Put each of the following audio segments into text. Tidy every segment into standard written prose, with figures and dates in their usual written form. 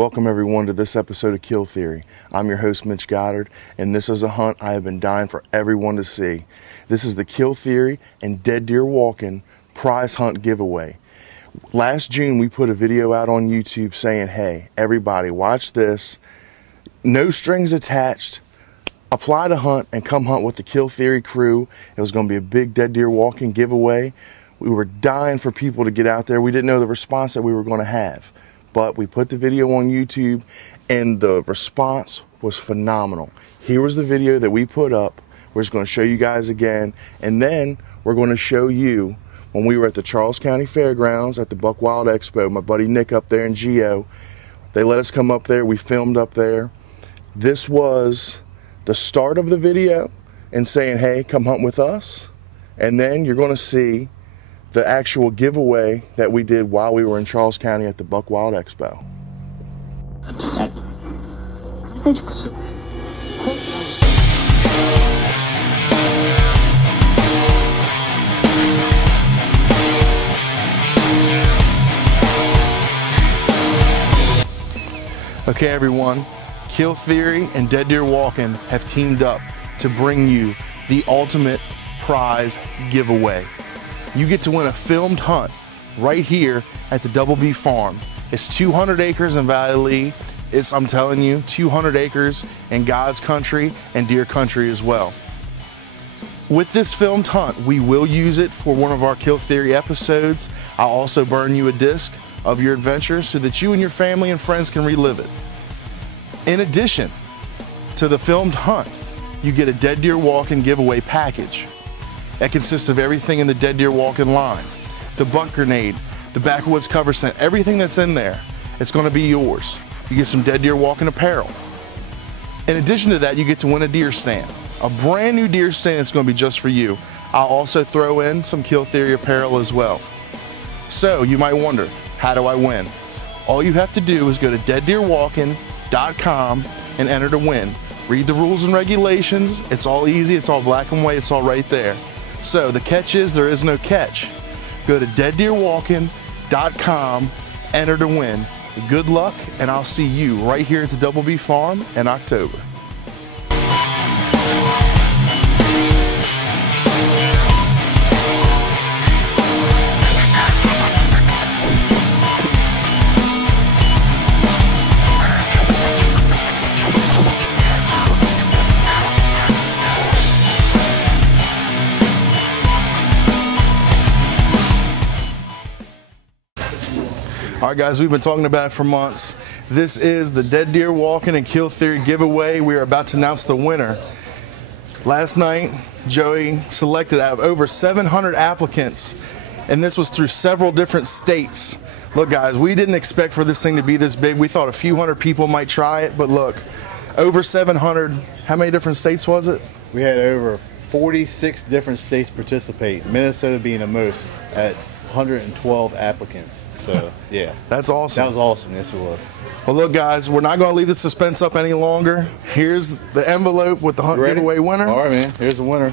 Welcome everyone to this episode of Kill Theory. I'm your host Mitch Goddard, and this is a hunt I have been dying for everyone to see. This is the Kill Theory and Dead Deer Walking prize hunt giveaway. Last June we put a video out on YouTube saying, hey, everybody watch this, no strings attached, apply to hunt and come hunt with the Kill Theory crew. It was going to be a big Dead Deer Walking giveaway. We were dying for people to get out there. We didn't know the response that we were going to have. But we put the video on YouTube and the response was phenomenal. Here was the video that we put up. We're just going to show you guys again. And then we're going to show you when we were at the Charles County Fairgrounds at the Buck Wild Expo. My buddy Nick up there and Geo, they let us come up there. We filmed up there. This was the start of the video and saying, hey, come hunt with us. And then you're going to see the actual giveaway that we did while we were in Charles County at the Buck Wild Expo. Okay everyone, Kill Theory and Dead Deer Walking have teamed up to bring you the ultimate prize giveaway. You get to win a filmed hunt right here at the Double B Farm. It's 200 acres in Valley Lee. It's, I'm telling you, 200 acres in God's country and deer country as well. With this filmed hunt, we will use it for one of our Kill Theory episodes. I'll also burn you a disc of your adventure so that you and your family and friends can relive it. In addition to the filmed hunt, you get a Dead Deer Walking giveaway package. That consists of everything in the Dead Deer Walking line. The buck grenade, the backwoods cover scent, everything that's in there, it's gonna be yours. You get some Dead Deer Walking apparel. In addition to that, you get to win a deer stand. A brand new deer stand that's gonna be just for you. I'll also throw in some Kill Theory apparel as well. So you might wonder, how do I win? All you have to do is go to deaddeerwalking.com and enter to win. Read the rules and regulations. It's all easy, it's all black and white, it's all right there. So the catch is there is no catch. Go to deaddeerwalking.com, enter to win. Good luck, and I'll see you right here at the Double B Farm in October. All right guys, we've been talking about it for months. This is the Dead Deer Walking and Kill Theory giveaway. We are about to announce the winner. Last night, Joey selected out of over 700 applicants, and this was through several different states. Look guys, we didn't expect for this thing to be this big. We thought a few hundred people might try it, but look, over 700, how many different states was it? We had over 46 different states participate, Minnesota being the most at 112 applicants. So yeah, that's awesome. That was awesome. Yes, it was. Well, look, guys, we're not going to leave the suspense up any longer. Here's the envelope with the hunt giveaway winner. All right, man. Here's the winner.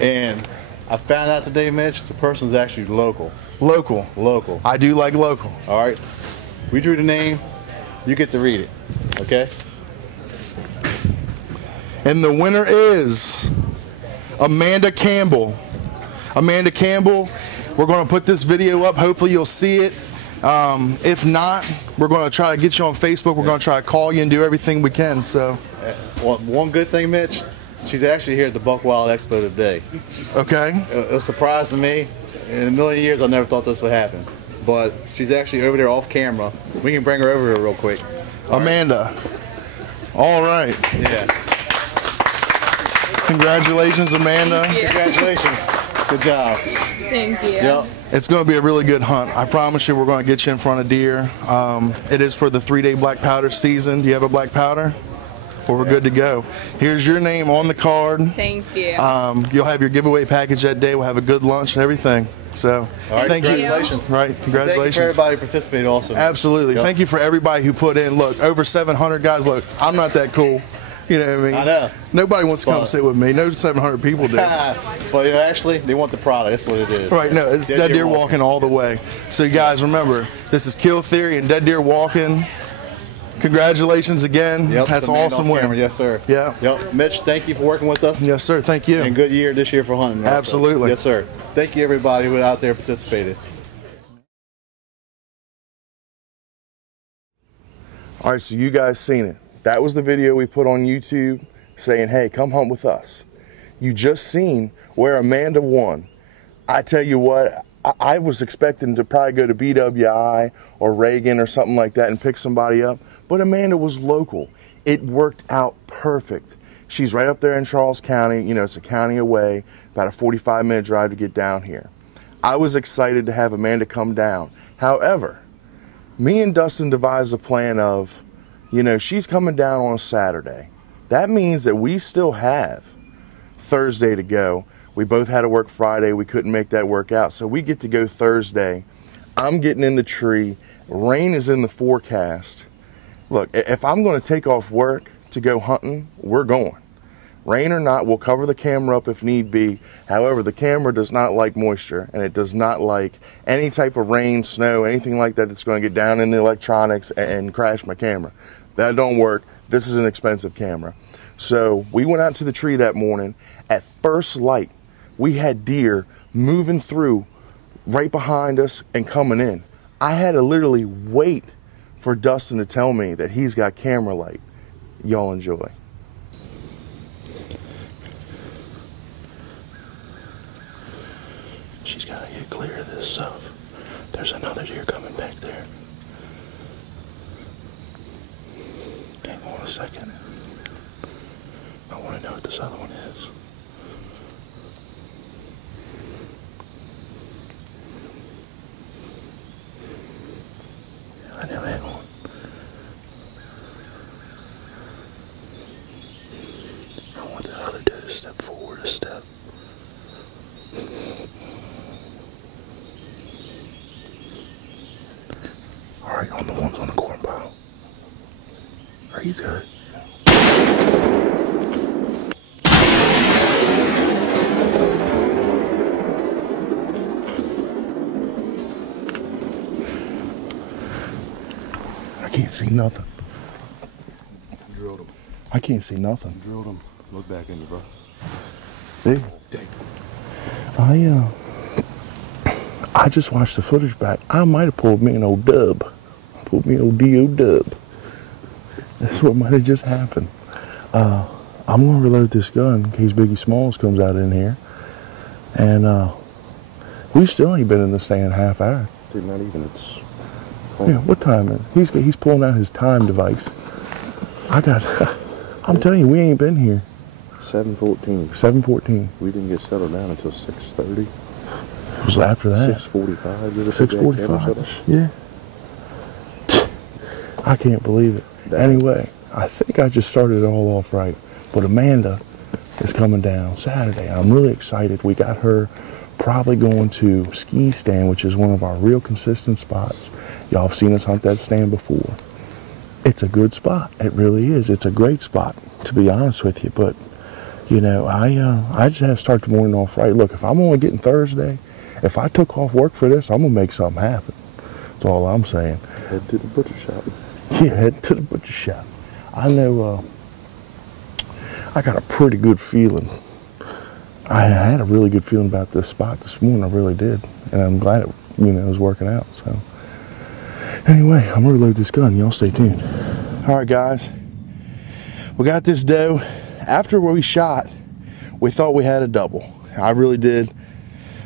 And I found out today, Mitch, the person's actually local. Local. Local. I do like local. All right. We drew the name. You get to read it. Okay. And the winner is Amanda Campbell. Amanda Campbell, we're going to put this video up. Hopefully you'll see it. If not, we're going to try to get you on Facebook. We're going to try to call you and do everything we can. So, well, one good thing, Mitch, she's actually here at the Buck Wild Expo today. Okay. It was a surprise to me. In a million years, I never thought this would happen. But she's actually over there off camera. We can bring her over here real quick. Amanda. All right. Yeah. Congratulations, Amanda. Thank you. Congratulations. Good job. Thank you. Yep. It's going to be a really good hunt. I promise you we're going to get you in front of deer. It is for the 3-day black powder season. Do you have a black powder? Well, we're good to go. Here's your name on the card. Thank you. You'll have your giveaway package that day. We'll have a good lunch and everything. So, all right, thank congratulations. You. Right, congratulations. Thank you for everybody who participated also. Absolutely. Yep. Thank you for everybody who put in. Look, over 700 guys. Look, I'm not that cool. You know what I mean? I know. Nobody wants to come sit with me. No 700 people do. But actually, they want the product. That's what it is. Right, no, it's Dead Deer Walking all the way. So you guys remember, this is Kill Theory and Dead Deer Walking. Congratulations again. Yep, that's awesome win. Yes, sir. Yeah. Yep. Mitch, thank you for working with us. Yes, sir. Thank you. And good year this year for hunting. Also. Absolutely. Yes, sir. Thank you, everybody who out there participated. All right, so you guys seen it. That was the video we put on YouTube saying, hey, come hunt with us. You just seen where Amanda won. I tell you what, I was expecting to probably go to BWI or Reagan or something like that and pick somebody up, but Amanda was local. It worked out perfect. She's right up there in Charles County. You know, it's a county away, about a 45-minute drive to get down here. I was excited to have Amanda come down. However, me and Dustin devised a plan of, you know, she's coming down on a Saturday. That means that we still have Thursday to go. We both had to work Friday. We couldn't make that work out. So we get to go Thursday. I'm getting in the tree. Rain is in the forecast. Look, if I'm going to take off work to go hunting, we're going. Rain or not, we'll cover the camera up if need be. However, the camera does not like moisture, and it does not like any type of rain, snow, anything like that that's going to get down in the electronics and crash my camera. That don't work. This is an expensive camera. So we went out to the tree that morning. At first light, we had deer moving through right behind us and coming in. I had to literally wait for Dustin to tell me that he's got camera light. Y'all enjoy. She's got to get clear of this stuff. There's another deer coming back there. Hang on a second. I want to know what this other one is. I know, hang on. I want that other dude to step forward a step. Alright, on the ones on the corn pile. Are you good? I can't see nothing. Drilled him. I can't see nothing. Drilled him. Look back in you, bro. Dude. I just watched the footage back. I might have pulled me an old dub. Pulled me an old D.O. dub. That's what might have just happened. I'm going to reload this gun in case Biggie Smalls comes out in here. And we still ain't been in the stand half hour. Dude, not even. It's... Yeah, what time is it? He's pulling out his time device. I'm telling you, we ain't been here. 7:14. 7:14. We didn't get settled down until 6:30. It was after that. 6:45. 6:45. Yeah. I can't believe it. Anyway, I think I just started it all off right. But Amanda is coming down Saturday. I'm really excited. We got her probably going to Ski Stand, which is one of our real consistent spots. Y'all have seen us hunt that stand before. It's a good spot. It really is. It's a great spot, to be honest with you. But, you know, I just had to start the morning off right. Look, if I'm only getting Thursday, if I took off work for this, I'm going to make something happen. That's all I'm saying. Head to the butcher shop. Yeah, head to the butcher shop. I know I got a pretty good feeling. I had a really good feeling about this spot this morning. I really did. And I'm glad it, was working out. So anyway, I'm going to reload this gun. Y'all stay tuned. All right, guys. We got this doe. After we shot, we thought we had a double. I really did.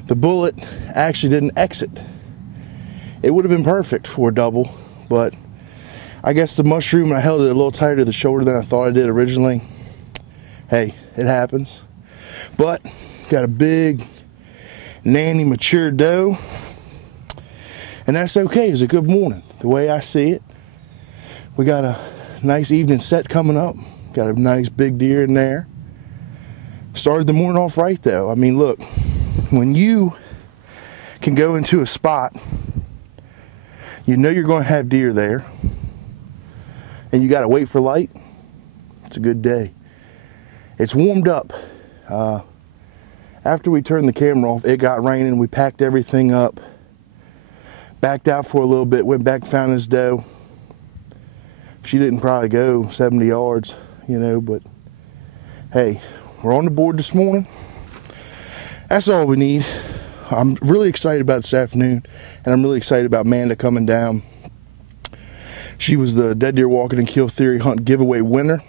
The bullet actually didn't exit. It would have been perfect for a double, but I guess the mushroom, I held it a little tighter to the shoulder than I thought I did originally. Hey, it happens. But got a big, nanny, mature doe, and that's okay. It was a good morning, the way I see it. We got a nice evening set coming up. Got a nice big deer in there. Started the morning off right, though. I mean, look, when you can go into a spot, you know you're going to have deer there, and you got to wait for light, it's a good day. It's warmed up. After we turned the camera off, it got raining. We packed everything up, backed out for a little bit, went back, found this doe. She didn't probably go 70 yards, you know, but hey, we're on the board this morning. That's all we need. I'm really excited about this afternoon, and I'm really excited about Amanda coming down. She was the Dead Deer Walking and Kill Theory Hunt giveaway winner.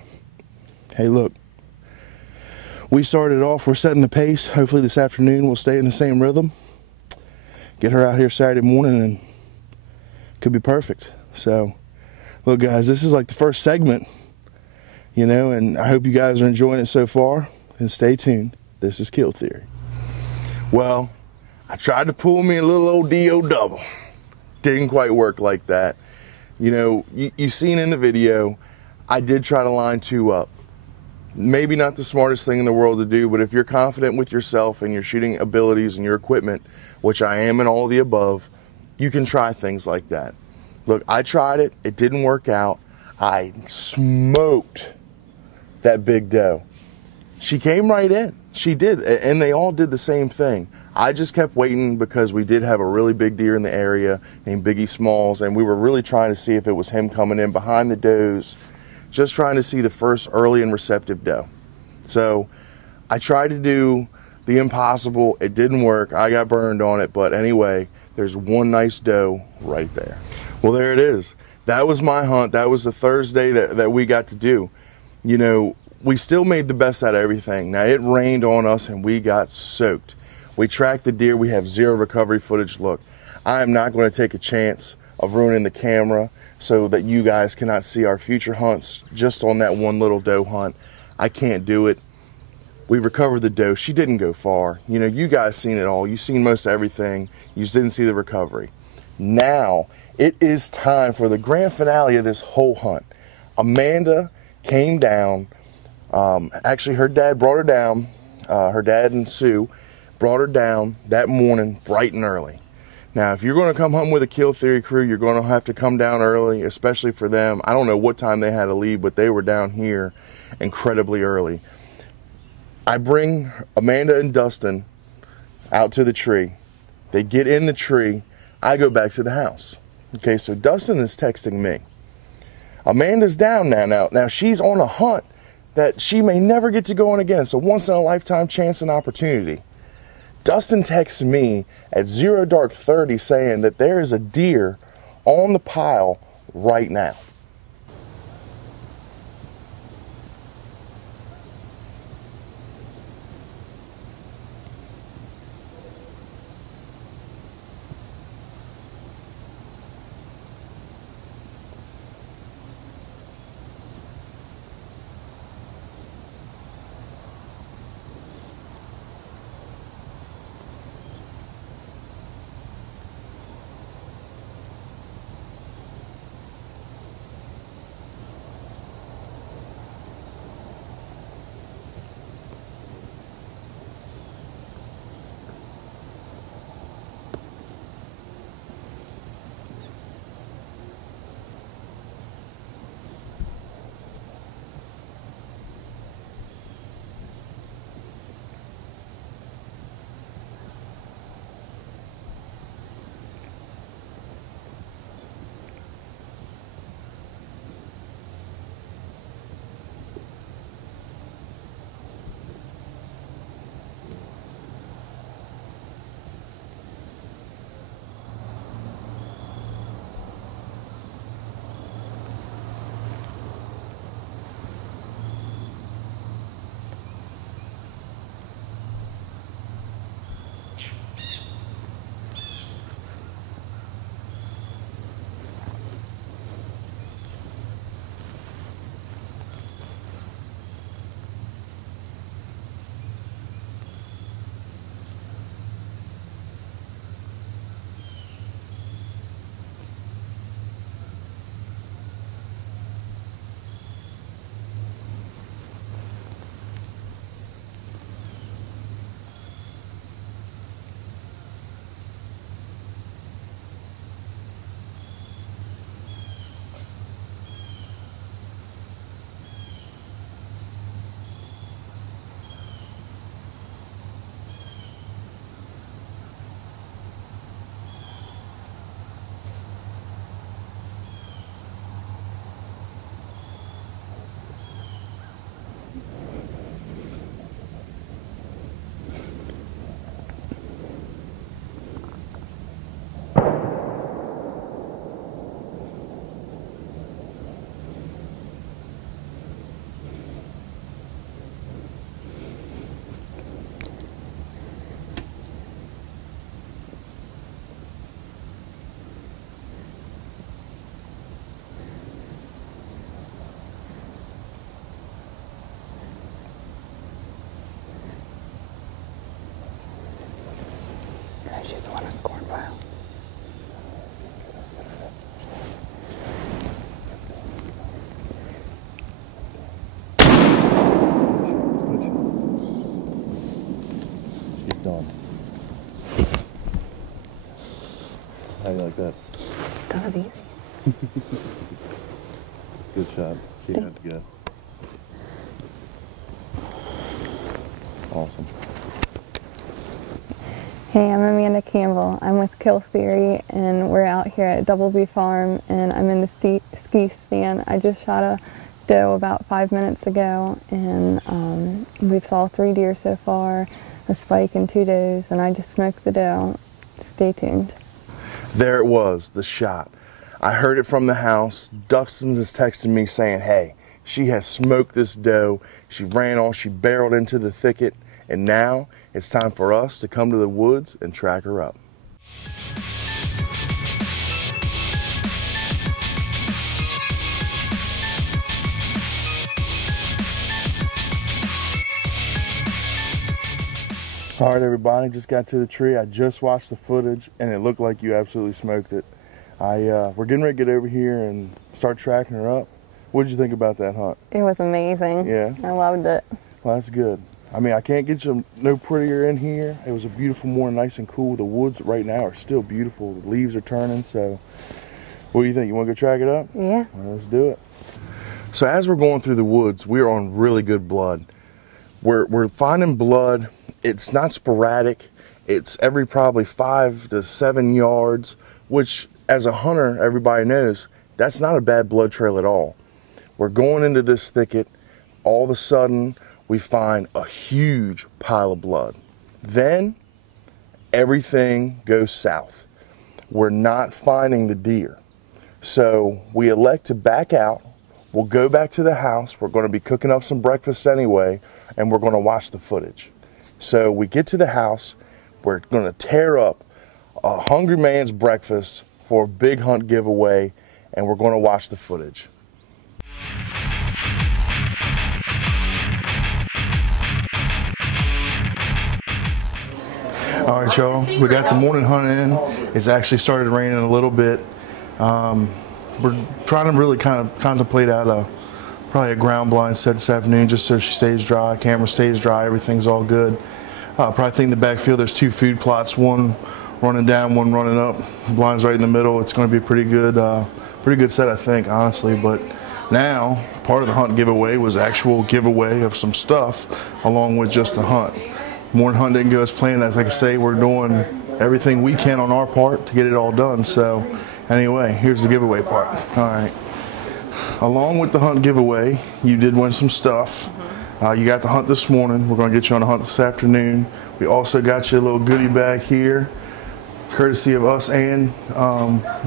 Hey, look, we started off, we're setting the pace. Hopefully this afternoon we'll stay in the same rhythm. Get her out here Saturday morning and could be perfect. So, look guys, this is like the first segment, you know, and I hope you guys are enjoying it so far. And stay tuned. This is Kill Theory. Well, I tried to pull me a little old DO double. Didn't quite work like that. You know, you seen in the video, I did try to line two up. Maybe not the smartest thing in the world to do, but if you're confident with yourself and your shooting abilities and your equipment, which I am in all of the above, you can try things like that. Look, I tried it. It didn't work out. I smoked that big doe. She came right in. She did, and they all did the same thing. I just kept waiting because we did have a really big deer in the area named Biggie Smalls, and we were really trying to see if it was him coming in behind the does, just trying to see the first early and receptive doe. So I tried to do the impossible. It didn't work. I got burned on it, but anyway, there's one nice doe right there. Well, there it is. That was my hunt. That was the Thursday that we got to do. You know, we still made the best out of everything. Now, it rained on us and we got soaked. We tracked the deer. We have zero recovery footage. Look, I am not going to take a chance of ruining the camera so that you guys cannot see our future hunts just on that one little doe hunt. I can't do it. We recovered the doe. She didn't go far. You know, you guys seen it all. You've seen most everything. You just didn't see the recovery. Now, it is time for the grand finale of this whole hunt. Amanda came down. Actually, her dad brought her down. Her dad and Sue brought her down that morning bright and early. Now, if you're going to come home with a Kill Theory crew, you're going to have to come down early, especially for them. I don't know what time they had to leave, but they were down here incredibly early. I bring Amanda and Dustin out to the tree. They get in the tree. I go back to the house. Okay, so Dustin is texting me. Amanda's down now. Now she's on a hunt that she may never get to go on again. It's a once-in-a-lifetime chance and opportunity. Dustin texts me at 0:30 saying that there is a deer on the pile right now. one in the corn pile. She's done. How do you like that? That was easy. Good shot. She had to go. Awesome. Hey, I'm Amanda Campbell. I'm with Kill Theory, and we're out here at Double B Farm, and I'm in the ski stand. I just shot a doe about 5 minutes ago, and we've saw 3 deer so far, a spike and 2 does, and I just smoked the doe. Stay tuned. There it was, the shot. I heard it from the house. Duxton's is texting me saying, hey, she has smoked this doe. She ran off, she barreled into the thicket, and now it's time for us to come to the woods and track her up. All right, everybody, just got to the tree. I just watched the footage, and it looked like you absolutely smoked it. We're getting ready to get over here and start tracking her up. What did you think about that hunt? It was amazing. Yeah? I loved it. Well, that's good. I mean, I can't get you no prettier in here. It was a beautiful morning, nice and cool. The woods right now are still beautiful. The leaves are turning, so what do you think? You want to go track it up? Yeah. Well, let's do it. So as we're going through the woods, we're on really good blood. We're finding blood. It's not sporadic. It's every probably 5 to 7 yards, which as a hunter, everybody knows, that's not a bad blood trail at all. We're going into this thicket. All of a sudden, we find a huge pile of blood. Then everything goes south. We're not finding the deer. So we elect to back out. We'll go back to the house. We're going to be cooking up some breakfast anyway, and we're going to watch the footage. So we get to the house. We're going to tear up a hungry man's breakfast for a big hunt giveaway, and we're going to watch the footage. All right, y'all, we got the morning hunt in. It's actually started raining a little bit. We're trying to really kind of contemplate out probably a ground blind set this afternoon just so she stays dry, camera stays dry, everything's all good. Probably think in the backfield there's 2 food plots, one running down, one running up. The blind's right in the middle. It's going to be a pretty good set, I think, honestly. But now, part of the hunt giveaway was actual giveaway of some stuff along with just the hunt. Morning hunt didn't go as planned. As like I say, we're doing everything we can on our part to get it all done. So anyway, here's the giveaway part. All right. Along with the hunt giveaway, you did win some stuff. You got the hunt this morning. We're going to get you on the hunt this afternoon. We also got you a little goodie bag here, courtesy of us and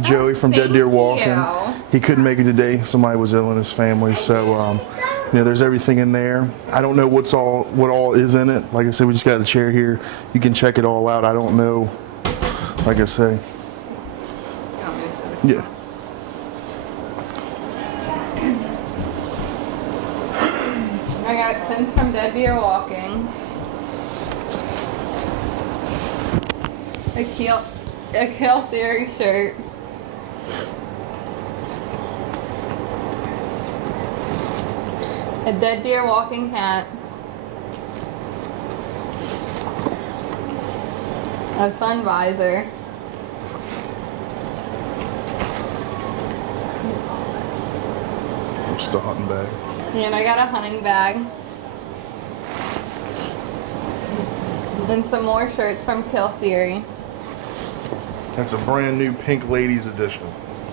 Joey from Dead Deer Walking. He couldn't make it today. Somebody was ill in his family, so you know, there's everything in there. I don't know what all is in it. Like I said, we just got a chair here. You can check it all out. I don't know. Like I say, yeah. I got Clint's from Dead Deer Walking. A Kill Theory shirt. A Dead Deer Walking hat. A sun visor. Just a hunting bag. And I got a hunting bag. And some more shirts from Kill Theory. That's a brand new Pink Ladies edition.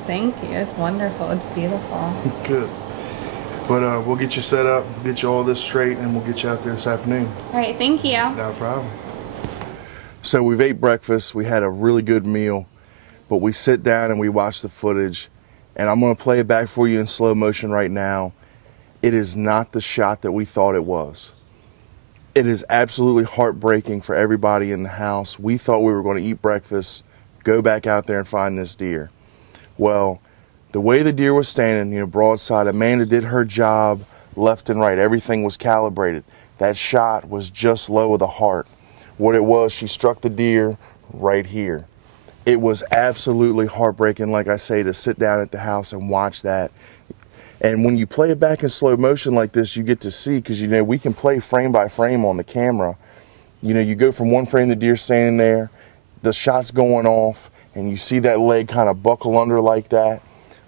Thank you. It's wonderful. It's beautiful. Good. But we'll get you set up, get you all this straight, and we'll get you out there this afternoon. All right. Thank you. No problem. So we've ate breakfast. We had a really good meal. But we sit down and we watch the footage. And I'm going to play it back for you in slow motion right now. It is not the shot that we thought it was. It is absolutely heartbreaking for everybody in the house. We thought we were going to eat breakfast, go back out there and find this deer. Well, the way the deer was standing, you know, broadside, Amanda did her job left and right. Everything was calibrated. That shot was just low of the heart. What it was, she struck the deer right here. it was absolutely heartbreaking, like I say, to sit down at the house and watch that. And when you play it back in slow motion like this, you get to see, because you know we can play frame by frame on the camera. You know, you go from one frame, the deer standing there, the shot's going off, and you see that leg kind of buckle under like that.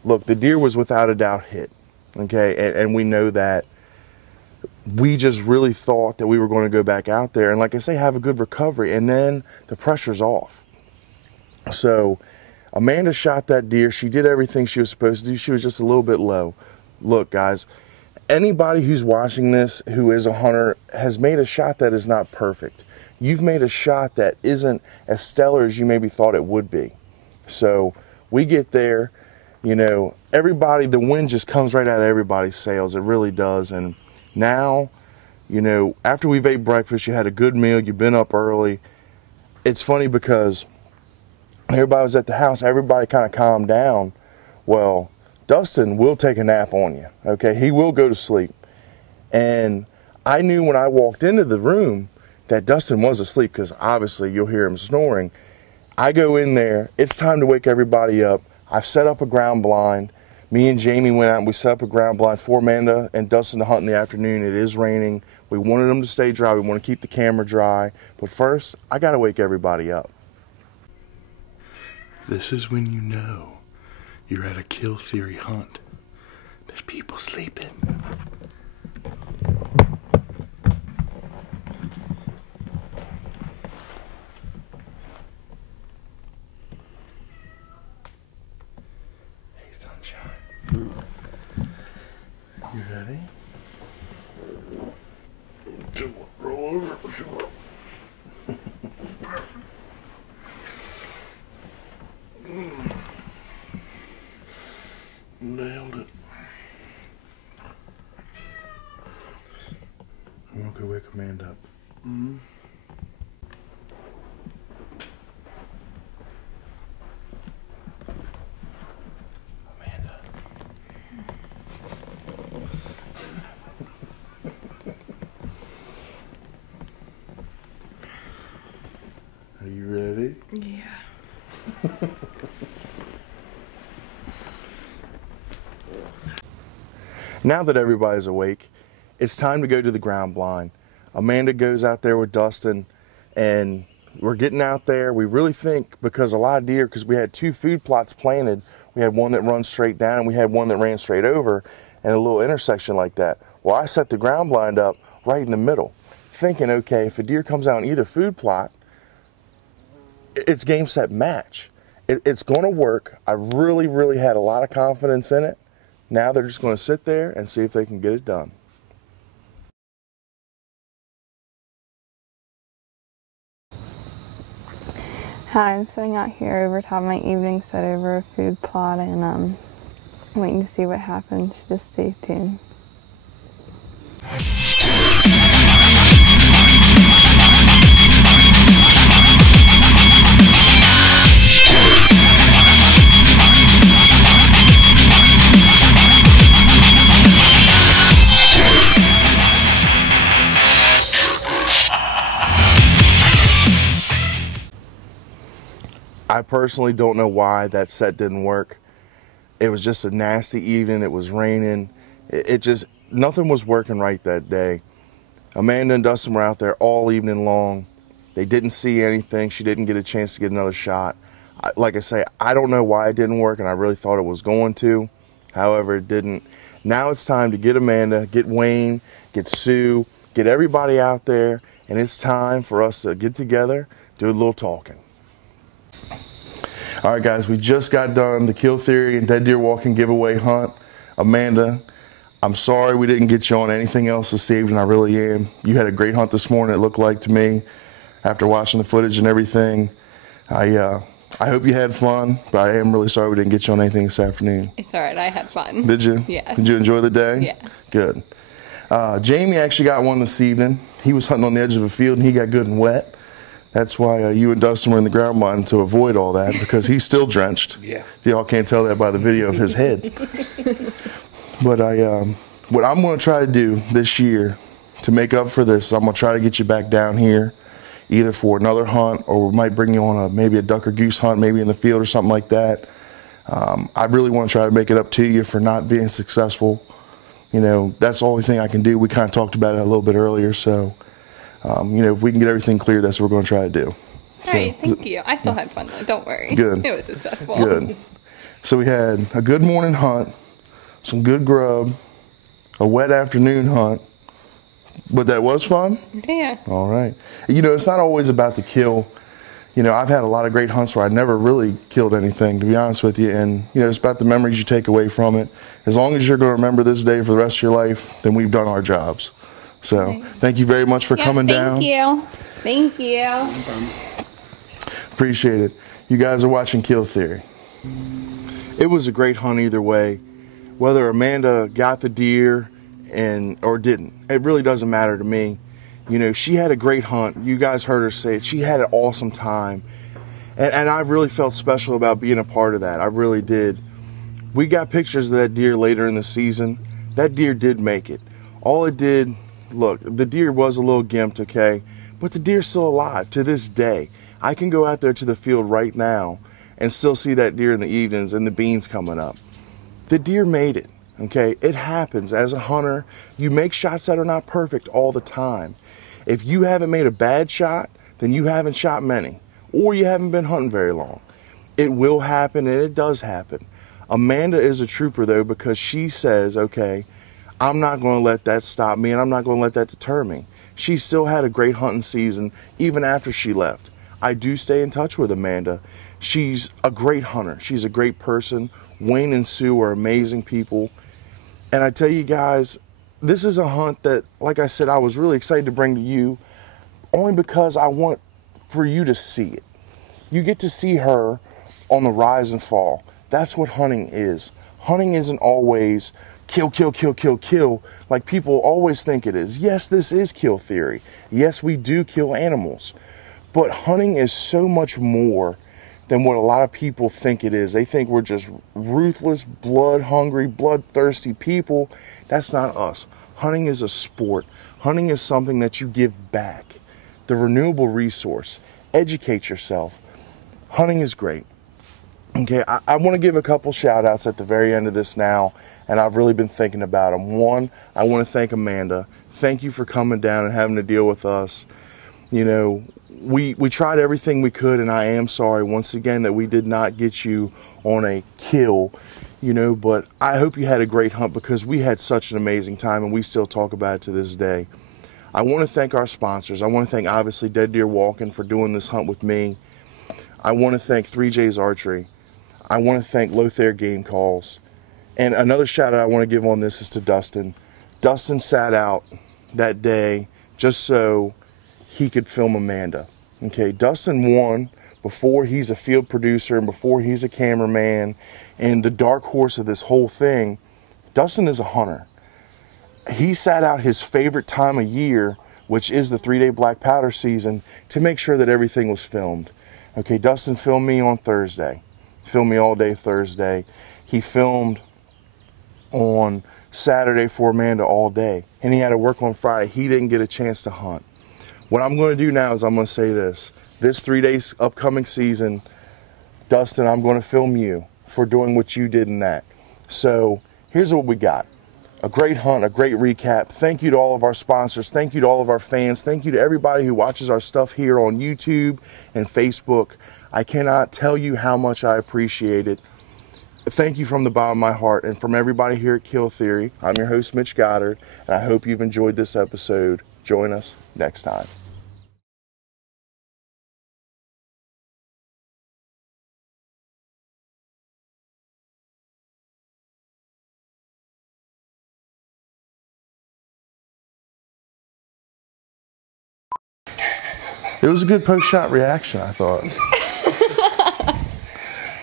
Look, the deer was without a doubt hit, okay? And we know that. We just really thought that we were going to go back out there and, like I say, have a good recovery, and then the pressure's off. So Amanda shot that deer. She did everything she was supposed to do. She was just a little bit low. Look, guys, anybody who's watching this who is a hunter has made a shot that is not perfect. You've made a shot that isn't as stellar as you maybe thought it would be. So we get there, you know, everybody, the wind just comes right out of everybody's sails. It really does. And now, you know, after we've ate breakfast, you had a good meal, you've been up early. It's funny because everybody was at the house, everybody kind of calmed down. Well, Dustin will take a nap on you, okay? He will go to sleep. And I knew when I walked into the room that Dustin was asleep, because obviously you'll hear him snoring. I go in there, it's time to wake everybody up. I've set up a ground blind. Me and Jamie went out and we set up a ground blind for Amanda and Dustin to hunt in the afternoon. It is raining. We wanted them to stay dry. We want to keep the camera dry. But first, I got to wake everybody up. This is when you know you're at a Kill Theory hunt. There's people sleeping. Hey, sunshine. You ready? Roll over. Perfect. Nailed it. I'm gonna go wake Amanda up. Amanda. Are you ready? Yeah. Now that everybody's awake, it's time to go to the ground blind. Amanda goes out there with Dustin, and we're getting out there. We really think, because a lot of deer, because we had 2 food plots planted, we had one that runs straight down and we had one that ran straight over, and a little intersection like that. Well, I set the ground blind up right in the middle, thinking, okay, if a deer comes out on either food plot, it's game, set, match. It's going to work. I really, really had a lot of confidence in it. Now they're just going to sit there and see if they can get it done. Hi, I'm sitting out here over top of my evening set over a food plot, and waiting to see what happens. Just stay tuned. I personally don't know why that set didn't work. It was just a nasty evening. It was raining. It just, nothing was working right that day. Amanda and Dustin were out there all evening long. They didn't see anything. She didn't get a chance to get another shot. Like I say, I don't know why it didn't work, and I really thought it was going to. However, it didn't. Now it's time to get Amanda, get Wayne, get Sue, get everybody out there, and it's time for us to get together, do a little talking. All right, guys, we just got done the Kill Theory and Dead Deer Walking giveaway hunt. Amanda, I'm sorry we didn't get you on anything else this evening. I really am. You had a great hunt this morning, it looked like to me, after watching the footage and everything. I hope you had fun, but I am really sorry we didn't get you on anything this afternoon. It's all right. I had fun. Did you? Yeah. Did you enjoy the day? Yes. Good. Jamie actually got one this evening. He was hunting on the edge of a field, and he got good and wet. That's why you and Dustin were in the ground blind, to avoid all that, because he's still drenched. Yeah. Y'all can't tell that by the video of his head. But what I'm going to try to do this year to make up for this, I'm going to try to get you back down here, either for another hunt, or we might bring you on maybe a duck or goose hunt, maybe in the field or something like that. I really want to try to make it up to you for not being successful. You know, that's the only thing I can do. We kind of talked about it a little bit earlier, so you know, if we can get everything clear, that's what we're going to try to do. All right, thank you. I still had fun though, don't worry. Good. It was successful. Good. So we had a good morning hunt, some good grub, a wet afternoon hunt, but that was fun? Yeah. All right. You know, it's not always about the kill. You know, I've had a lot of great hunts where I never really killed anything, to be honest with you, and, you know, it's about the memories you take away from it. As long as you're going to remember this day for the rest of your life, then we've done our jobs. So, thank you very much for coming down. Thank you. Appreciate it. You guys are watching Kill Theory. It was a great hunt either way. Whether Amanda got the deer or didn't, it really doesn't matter to me. You know, she had a great hunt. You guys heard her say it. She had an awesome time. And I really felt special about being a part of that. I really did. We got pictures of that deer later in the season. That deer did make it. All it did, look, the deer was a little gimped, okay? But the deer's still alive to this day. I can go out there to the field right now and still see that deer in the evenings and the beans coming up. The deer made it, okay? It happens. As a hunter, you make shots that are not perfect all the time. If you haven't made a bad shot, then you haven't shot many, or you haven't been hunting very long. It will happen, and it does happen. Amanda is a trooper, though, because she says, okay, I'm not going to let that stop me, and I'm not going to let that deter me. She still had a great hunting season, even after she left. I do stay in touch with Amanda. She's a great hunter. She's a great person. Wayne and Sue are amazing people. And I tell you guys, this is a hunt that, like I said, I was really excited to bring to you, only because I want for you to see it. You get to see her on the rise and fall. That's what hunting is. Hunting isn't always kill, kill, kill, kill, kill, like people always think it is. Yes, this is Kill Theory. Yes, we do kill animals. But hunting is so much more than what a lot of people think it is. They think we're just ruthless, blood-hungry, bloodthirsty people. That's not us. Hunting is a sport. Hunting is something that you give back. The renewable resource. Educate yourself. Hunting is great. Okay, I want to give a couple shout outs at the very end of this now, and I've really been thinking about them. One, I want to thank Amanda. Thank you for coming down and having to deal with us. You know, we tried everything we could, and I am sorry once again that we did not get you on a kill, you know, but I hope you had a great hunt, because we had such an amazing time, and we still talk about it to this day. I want to thank our sponsors. I want to thank, obviously, Dead Deer Walking for doing this hunt with me. I want to thank 3J's Archery. I want to thank Lothair Game Calls. And another shout out I want to give on this is to Dustin. Dustin sat out that day just so he could film Amanda. Okay, Dustin won before he's a field producer and before he's a cameraman and the dark horse of this whole thing. Dustin is a hunter. He sat out his favorite time of year, which is the 3-day black powder season, to make sure that everything was filmed. Okay, Dustin filmed me on Thursday. Filmed me all day Thursday. He filmed on Saturday for Amanda all day. And he had to work on Friday. He didn't get a chance to hunt. What I'm going to do now is I'm going to say this. This 3 days upcoming season, Dustin, I'm going to film you for doing what you did in that. So here's what we got. A great hunt, a great recap. Thank you to all of our sponsors. Thank you to all of our fans. Thank you to everybody who watches our stuff here on YouTube and Facebook. I cannot tell you how much I appreciate it. Thank you from the bottom of my heart, and from everybody here at Kill Theory. I'm your host, Mitch Goddard, and I hope you've enjoyed this episode. Join us next time. It was a good post-shot reaction, I thought.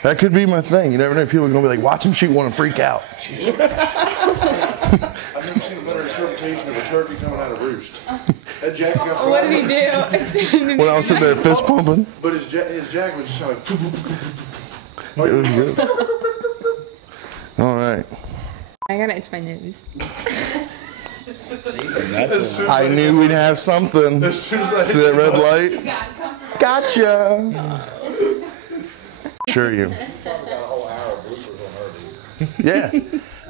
That could be my thing. You never know, people are going to be like, watch him shoot one and freak out. I've never seen a better interpretation of a turkey coming out of roost. That jack got What did he do? When I was sitting there fist pumping. But his jack was just like... It was good. All right. I gotta itch my nose. I knew we'd have something. As soon as I See that red light? Gotcha. Sure you. Yeah.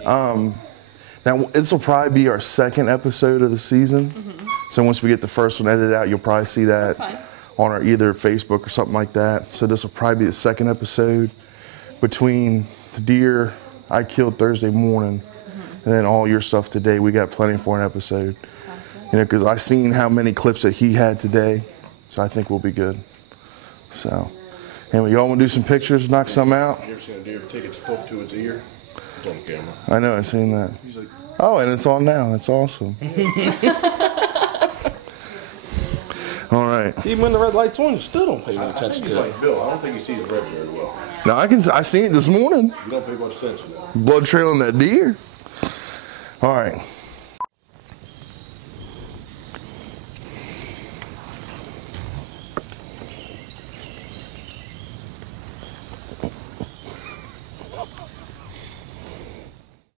Now this will probably be our second episode of the season. So once we get the first one edited out, you'll probably see that on our either Facebook or something like that. So this will probably be the second episode between the deer I killed Thursday morning and then all your stuff today. We got plenty for an episode. You know, because I seen how many clips that he had today, so I think we'll be good. So, anyway, y'all want to do some pictures, knock some out? You ever seen a deer take its hoof to its ear? It's on camera. I know, I seen that. He's like, Oh, and it's on now. That's awesome. All right. Even when the red light's on, you still don't pay any attention he's to it. like Bill. I don't think he sees red very well. Now I seen it this morning. You don't pay much attention. Blood trail in that deer. All right.